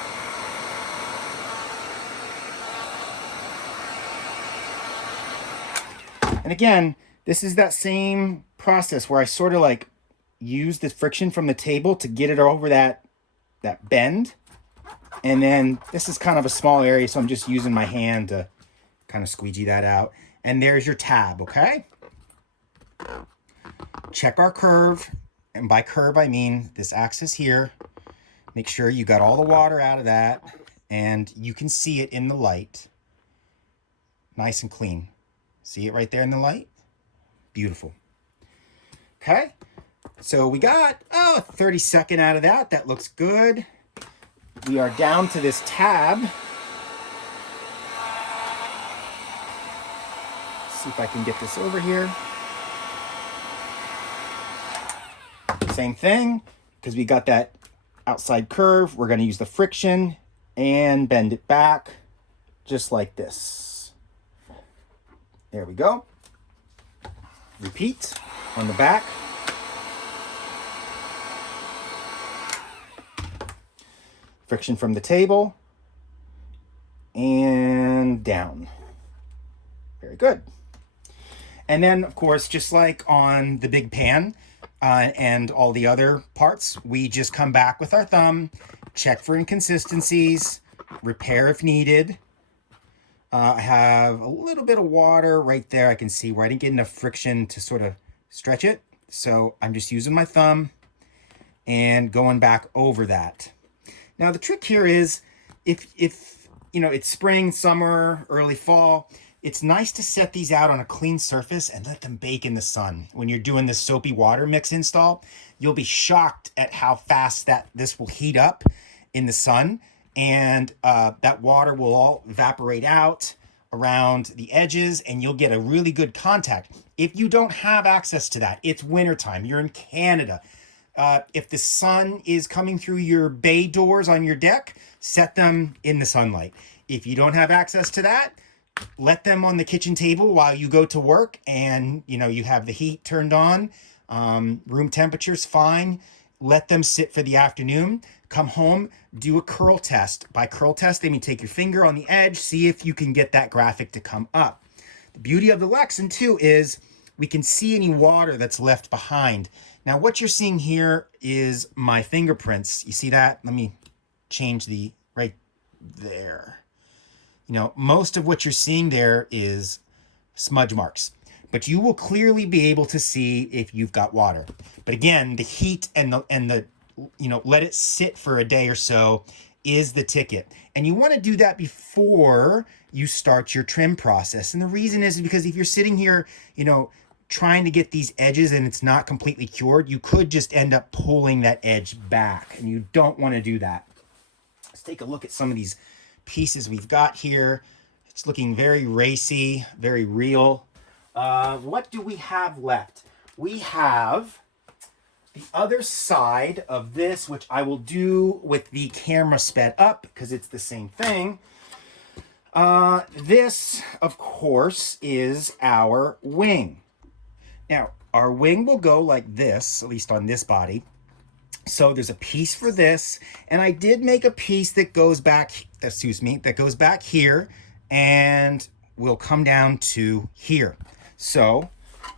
And again, this is that same process where I sort of like use the friction from the table to get it over that bend. And then this is kind of a small area, so I'm just using my hand to kind of squeegee that out. And there's your tab, okay? Check our curve. And by curve, I mean this axis here. Make sure you got all the water out of that. And you can see it in the light. Nice and clean. See it right there in the light? Beautiful. Okay, so we got 30-second out of that. That looks good. We are down to this tab. See if I can get this over here. Same thing, because we got that outside curve. We're going to use the friction and bend it back just like this. There we go. Repeat on the back. Friction from the table and down. Very good. And then, of course, just like on the big pan and all the other parts, we just come back with our thumb, check for inconsistencies, repair if needed. I have a little bit of water right there. I can see where I didn't get enough friction to sort of stretch it. So I'm just using my thumb and going back over that. Now the trick here is if you know it's spring, summer, early fall, it's nice to set these out on a clean surface and let them bake in the sun. When you're doing the soapy water mix install, you'll be shocked at how fast this will heat up in the sun. And that water will all evaporate out around the edges and you'll get a really good contact. If you don't have access to that, it's wintertime, you're in Canada. If the sun is coming through your bay doors on your deck, set them in the sunlight. If you don't have access to that, let them on the kitchen table while you go to work and you have the heat turned on, room temperature's fine. Let them sit for the afternoon. Come home, do a curl test. By curl test, they mean take your finger on the edge, see if you can get that graphic to come up. The beauty of the Lexan too is we can see any water that's left behind. Now what you're seeing here is my fingerprints. You see that? Let me change the right there. Most of what you're seeing there is smudge marks, but you will clearly be able to see if you've got water. But again, the heat and the let it sit for a day or so is the ticket. And you want to do that before you start your trim process. And the reason is because if you're sitting here, trying to get these edges and it's not completely cured, you could just end up pulling that edge back, and you don't want to do that. Let's take a look at some of these pieces we've got here. It's looking very racy, very real. What do we have left? We have the other side of this, which I will do with the camera sped up because it's the same thing. This, of course, is our wing. Now, our wing will go like this, at least on this body. So there's a piece for this, and I did make a piece that goes back, that goes back here and will come down to here. So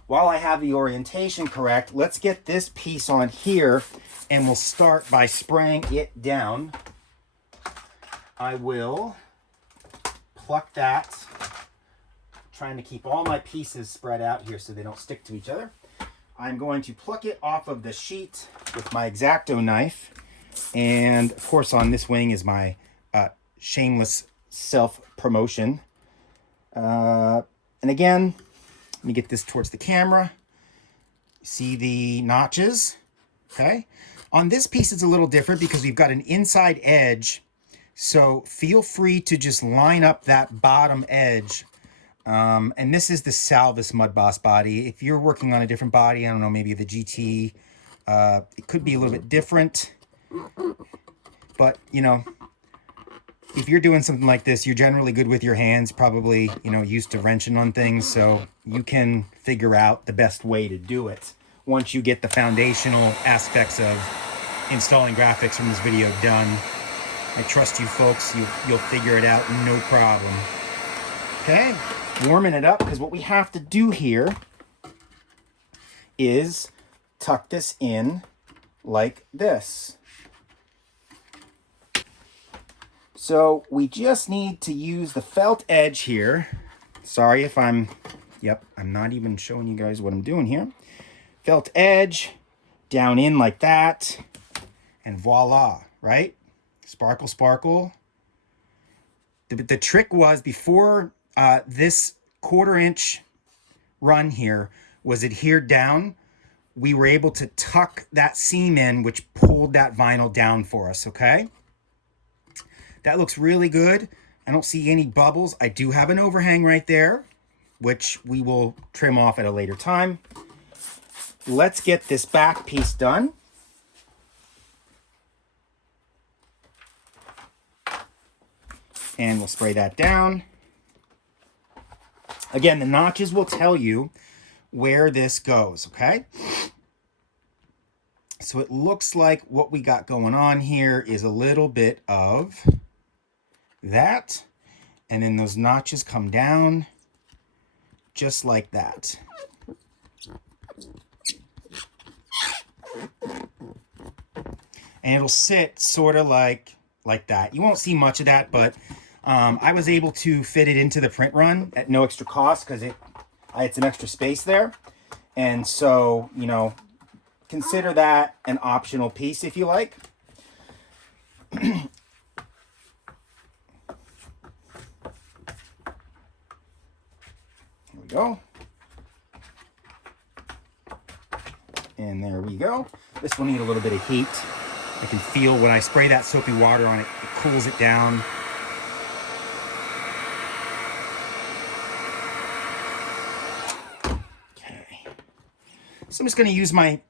while I have the orientation correct, let's get this piece on here and we'll start by spraying it down. I will pluck that. Trying to keep all my pieces spread out here so they don't stick to each other. I'm going to pluck it off of the sheet with my X-Acto knife. And of course on this wing is my shameless self-promotion. And again, let me get this towards the camera. See the notches, okay? On this piece it's a little different because we've got an inside edge. So feel free to just line up that bottom edge. And this is the Salvas Mudboss body. If you're working on a different body, I don't know, maybe the GT, it could be a little bit different. But, you know, if you're doing something like this, you're generally good with your hands, probably, you know, used to wrenching on things. So you can figure out the best way to do it once you get the foundational aspects of installing graphics from this video done. I trust you folks, you'll figure it out, no problem. Okay, warming it up, because what we have to do here is tuck this in like this. So we just need to use the felt edge here. Sorry if I'm not even showing you guys what I'm doing here. Felt edge, down in like that, and voila, right? Sparkle, sparkle. The trick was before this 1/4 inch run here was adhered down, we were able to tuck that seam in, which pulled that vinyl down for us, okay? That looks really good. I don't see any bubbles. I do have an overhang right there, which we will trim off at a later time. Let's get this back piece done. And we'll spray that down. Again, the notches will tell you where this goes, okay? So it looks like what we got going on here is a little bit of that. And then those notches come down just like that. And it'll sit sort of like that. You won't see much of that, but I was able to fit it into the print run at no extra cost because I had some extra space there. And so, you know, consider that an optional piece if you like. Here we go. And there we go. This will need a little bit of heat. I can feel when I spray that soapy water on it, it cools it down. Okay. So I'm just going to use my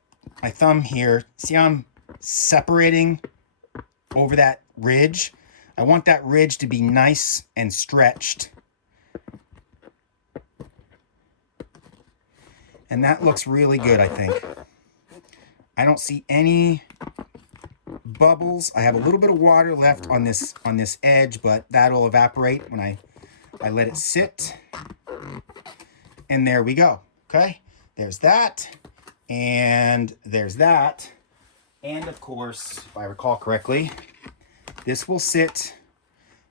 thumb here. See how I'm separating over that ridge? I want that ridge to be nice and stretched. And that looks really good, I think. I don't see any bubbles. I have a little bit of water left on this edge, but that'll evaporate when I let it sit. And there we go. Okay, there's that, and there's that, and of course, if I recall correctly, this will sit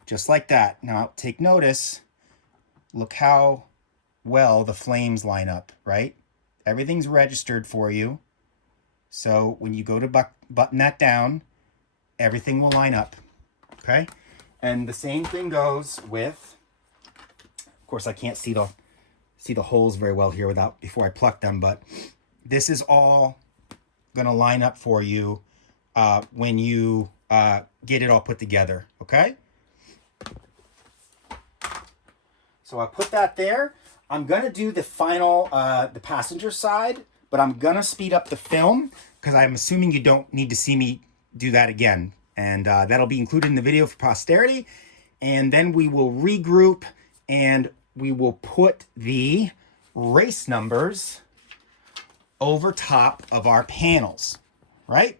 just like that. Now take notice, look how well the flames line up, right? Everything's registered for you. So when you go to button that down, everything will line up, okay? And the same thing goes with, of course I can't see the holes very well here before I pluck them, but this is all gonna line up for you when you get it all put together, okay? So I put that there. I'm gonna do the final, the passenger side, but I'm gonna speed up the film because I'm assuming you don't need to see me do that again. And that'll be included in the video for posterity. And then we will regroup and we will put the race numbers over top of our panels, right?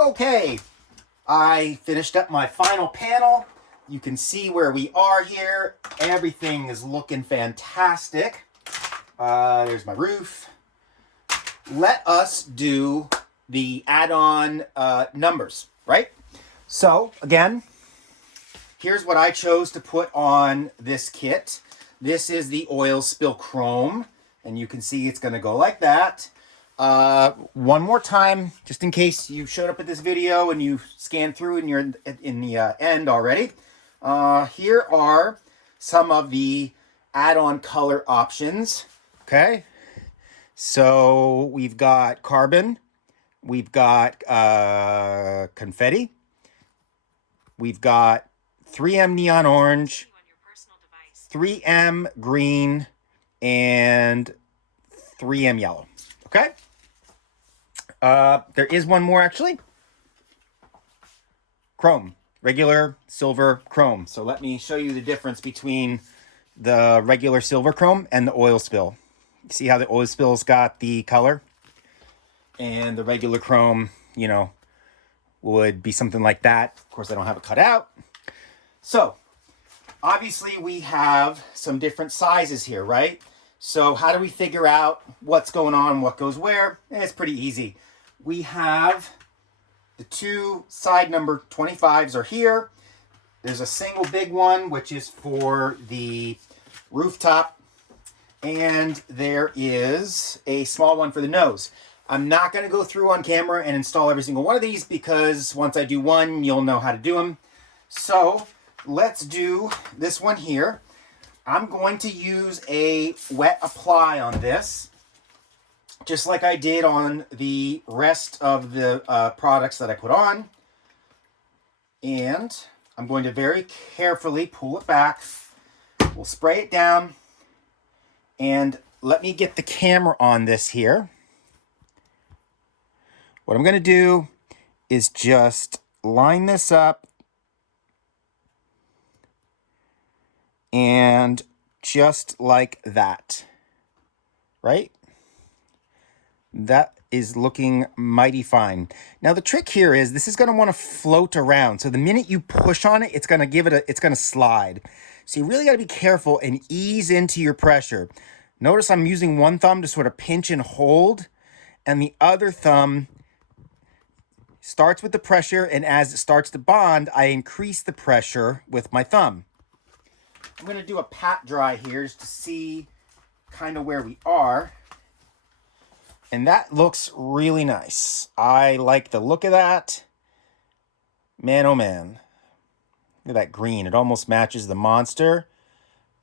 Okay, I finished up my final panel. You can see where we are here. Everything is looking fantastic. There's my roof. Let us do the add-on numbers, right? So, again, here's what I chose to put on this kit. This is the oil spill chrome, and you can see it's going to go like that. One more time, just in case you showed up at this video and you scanned through and you're in the end already. Here are some of the add-on color options. Okay, so we've got carbon, we've got confetti, we've got 3M neon orange, 3M green, and 3M yellow. Okay. There is one more actually. Chrome, regular silver chrome. So let me show you the difference between the regular silver chrome and the oil spill. You see how the oil spill's got the color? And the regular chrome, you know, would be something like that. Of course, I don't have it cut out. So, obviously, we have some different sizes here, right? So, how do we figure out what's going on, what goes where? It's pretty easy. We have the two side number 25s are here. There's a single big one, which is for the rooftop. And there is a small one for the nose. I'm not going to go through on camera and install every single one of these because once I do one, you'll know how to do them. So let's do this one here. I'm going to use a wet apply on this, just like I did on the rest of the products that I put on. And I'm going to very carefully pull it back. We'll spray it down. And let me get the camera on this here. What I'm going to do is just line this up and just like that, right? That is looking mighty fine. Now the trick here is this is going to want to float around. So the minute you push on it, it's going to it's going to slide. So you really got to be careful and ease into your pressure. Notice I'm using one thumb to sort of pinch and hold, and the other thumb starts with the pressure, and as it starts to bond, I increase the pressure with my thumb. I'm going to do a pat dry here just to see kind of where we are. And that looks really nice. I like the look of that. Man, oh man. Look at that green. It almost matches the monster.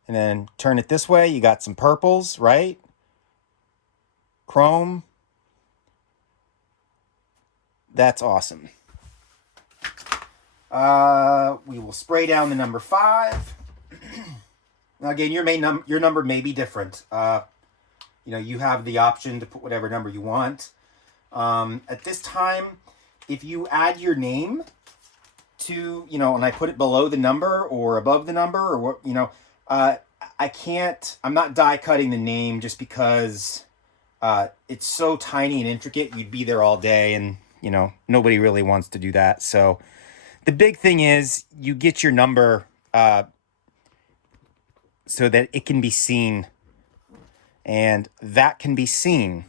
And then turn it this way. You got some purples, right? Chrome. That's awesome. We will spray down the number 5. Now again, your number may be different. You know, you have the option to put whatever number you want. At this time, if you add your name to, you know, and I put it below the number or above the number or what, you know, I'm not die cutting the name just because it's so tiny and intricate. You'd be there all day and, you know, nobody really wants to do that. So the big thing is you get your number so that it can be seen. And that can be seen.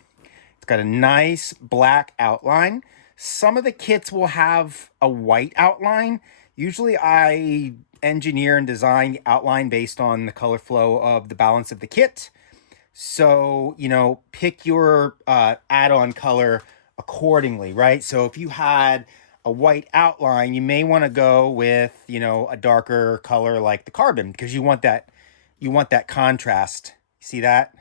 It's got a nice black outline. Some of the kits will have a white outline. Usually I engineer and design the outline based on the color flow of the balance of the kit. So, you know, pick your add-on color accordingly, right? So if you had a white outline, you may want to go with, you know, a darker color like the carbon because you want that contrast. See that?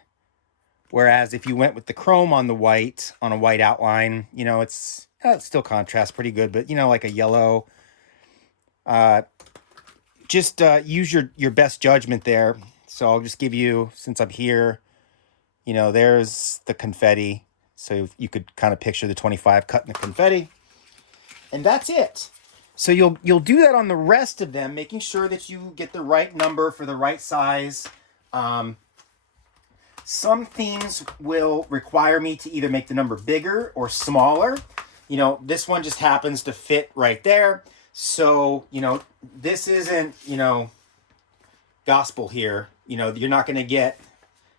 Whereas if you went with the chrome on the white, on a white outline, you know, it still contrasts pretty good, but, you know, like a yellow, just use your best judgment there. So I'll just give you, since I'm here, you know, there's the confetti. So you could kind of picture the 25 cutting the confetti. And that's it. So you'll do that on the rest of them, making sure that you get the right number for the right size. Some themes will require me to either make the number bigger or smaller. you know, this one just happens to fit right there. So, you know, this isn't, you know, gospel here. You know, you're not going to get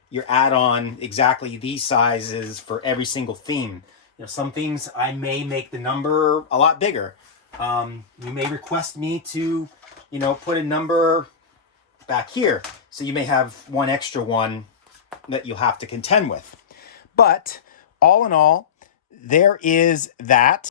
your add-on exactly these sizes for every single theme. You know, some themes I may make the number a lot bigger. You may request me to, you know, put a number back here. So you may have one extra one that you'll have to contend with. But all in all, there is that.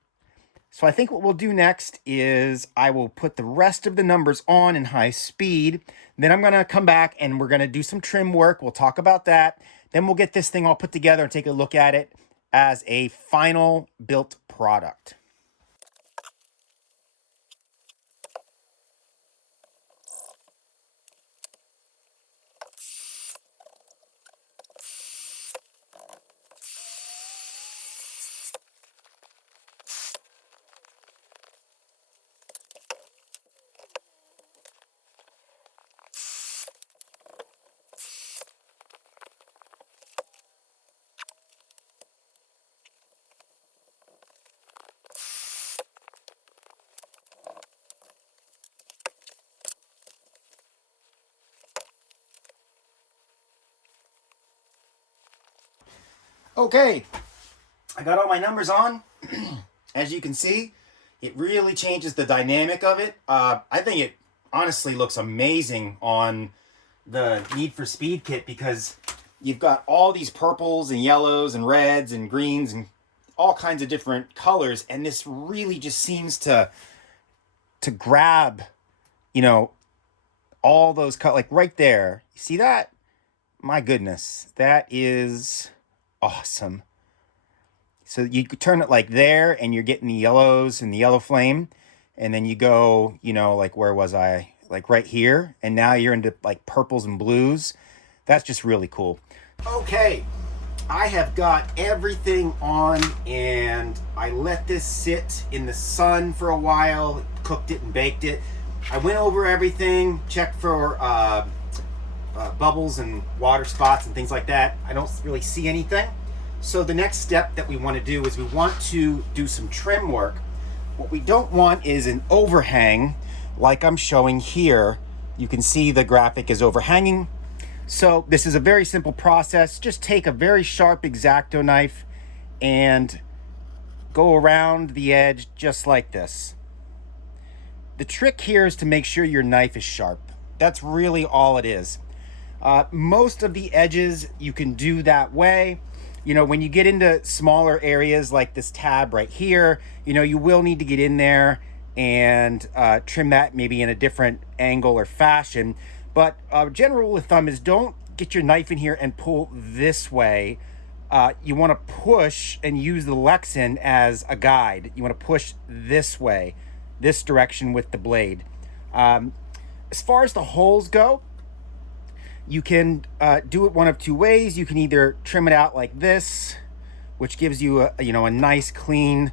So I think what we'll do next is I will put the rest of the numbers on in high speed. Then I'm going to come back and we're going to do some trim work. We'll talk about that. Then we'll get this thing all put together and take a look at it as a final built product. Okay, I got all my numbers on. As you can see, it really changes the dynamic of it. I think it honestly looks amazing on the Need for Speed kit because you've got all these purples and yellows and reds and greens and all kinds of different colors, and this really just seems to grab, you know, all those colors, like right there. You see that? My goodness, that is awesome. So you could turn it like there and you're getting the yellows and the yellow flame, and then you go, you know, like where was I? Like right here, and now you're into like purples and blues. That's just really cool. Okay, I have got everything on and I let this sit in the sun for a while, cooked it and baked it. I went over everything, checked for bubbles and water spots and things like that. I don't really see anything. So the next step that we want to do is we want to do some trim work. What we don't want is an overhang like I'm showing here. You can see the graphic is overhanging. So this is a very simple process. Just take a very sharp X-Acto knife and go around the edge just like this. The trick here is to make sure your knife is sharp. That's really all it is. Most of the edges you can do that way. You know, when you get into smaller areas like this tab right here, you know, you will need to get in there and trim that maybe in a different angle or fashion. But general rule of thumb is don't get your knife in here and pull this way. You want to push and use the Lexan as a guide. You want to push this way, this direction with the blade. As far as the holes go, you can do it one of two ways. You can either trim it out like this, which gives you a nice clean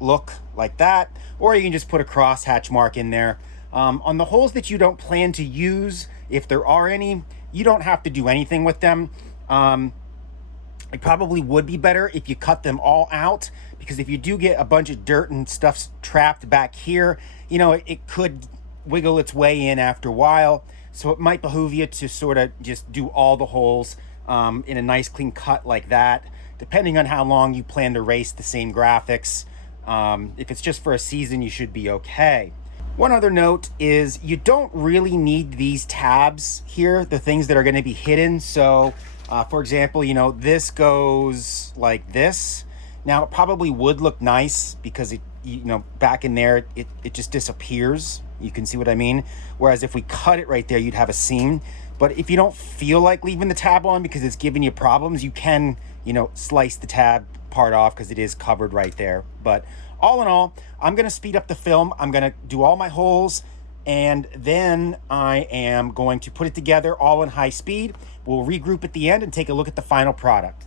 look like that, or you can just put a cross hatch mark in there. On the holes that you don't plan to use, if there are any, you don't have to do anything with them. It probably would be better if you cut them all out, because if you do get a bunch of dirt and stuff trapped back here, you know, it could wiggle its way in after a while. So it might behoove you to sort of just do all the holes in a nice clean cut like that, depending on how long you plan to race the same graphics. If it's just for a season, you should be okay. One other note is you don't really need these tabs here, the things that are going to be hidden. So for example, you know, this goes like this. Now it probably would look nice because it, you know, back in there, it just disappears. You can see what I mean? Whereas if we cut it right there, you'd have a seam. But if you don't feel like leaving the tab on because it's giving you problems, you can, you know, slice the tab part off because it is covered right there. But all in all, I'm going to speed up the film. I'm going to do all my holes, and then I am going to put it together all in high speed. We'll regroup at the end and take a look at the final product.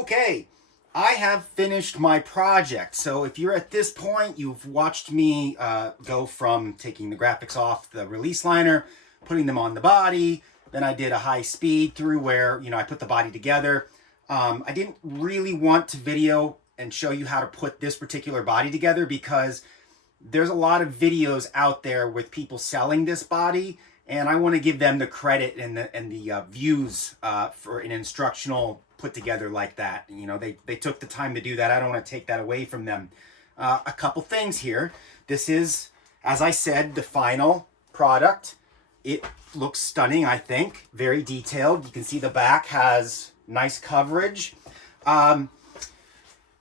Okay, I have finished my project. So if you're at this point, you've watched me go from taking the graphics off the release liner, putting them on the body. Then I did a high speed through where, I put the body together. I didn't really want to video and show you how to put this particular body together because there's a lot of videos out there with people selling this body, and I want to give them the credit and the views for an instructional put together like that. They took the time to do that. I don't want to take that away from them. A couple things here. This is, as I said, the final product. It looks stunning, I think. Very detailed. You can see the back has nice coverage.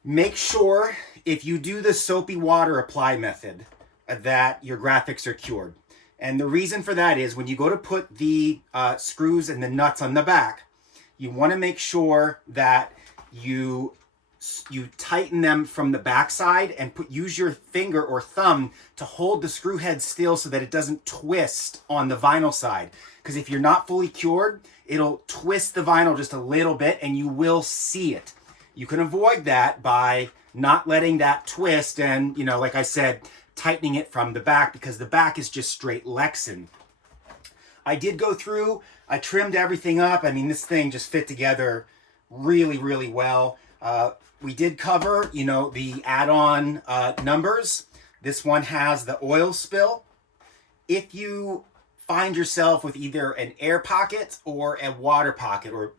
Make sure if you do the soapy water apply method that your graphics are cured. And the reason for that is when you go to put the screws and the nuts on the back, you want to make sure that you tighten them from the back side and use your finger or thumb to hold the screw head still so that it doesn't twist on the vinyl side. Because if you're not fully cured, it'll twist the vinyl just a little bit and you will see it. You can avoid that by not letting that twist and, like I said, tightening it from the back, because the back is just straight Lexan. I did go through, I trimmed everything up. I mean, this thing just fit together really, really well. We did cover, the add-on numbers. This one has the oil spill. If you find yourself with either an air pocket or a water pocket, or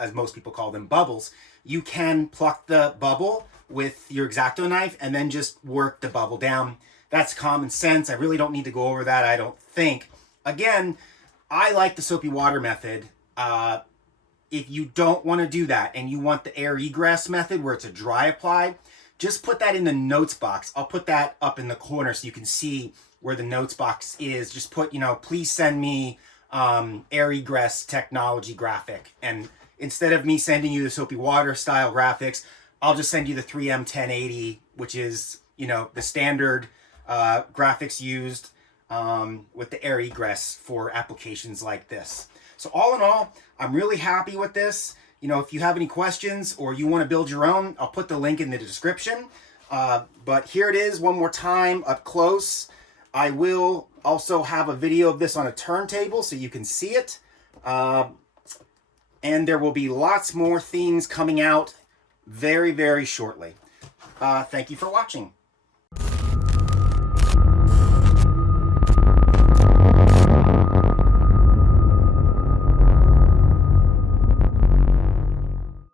as most people call them, bubbles, you can pluck the bubble with your X-Acto knife and then just work the bubble down. That's common sense. I really don't need to go over that, I don't think. Again, I like the soapy water method. If you don't want to do that and you want the air egress method where it's a dry apply, just put that in the notes box. I'll put that up in the corner so you can see where the notes box is. Just put, please send me air egress technology graphic. And instead of me sending you the soapy water style graphics, I'll just send you the 3M 1080, which is, the standard graphics used with the air egress for applications like this. So all in all, I'm really happy with this. If you have any questions or you want to build your own, I'll put the link in the description. But here it is one more time up close. I will also have a video of this on a turntable so you can see it. And there will be lots more things coming out very, very shortly. Thank you for watching.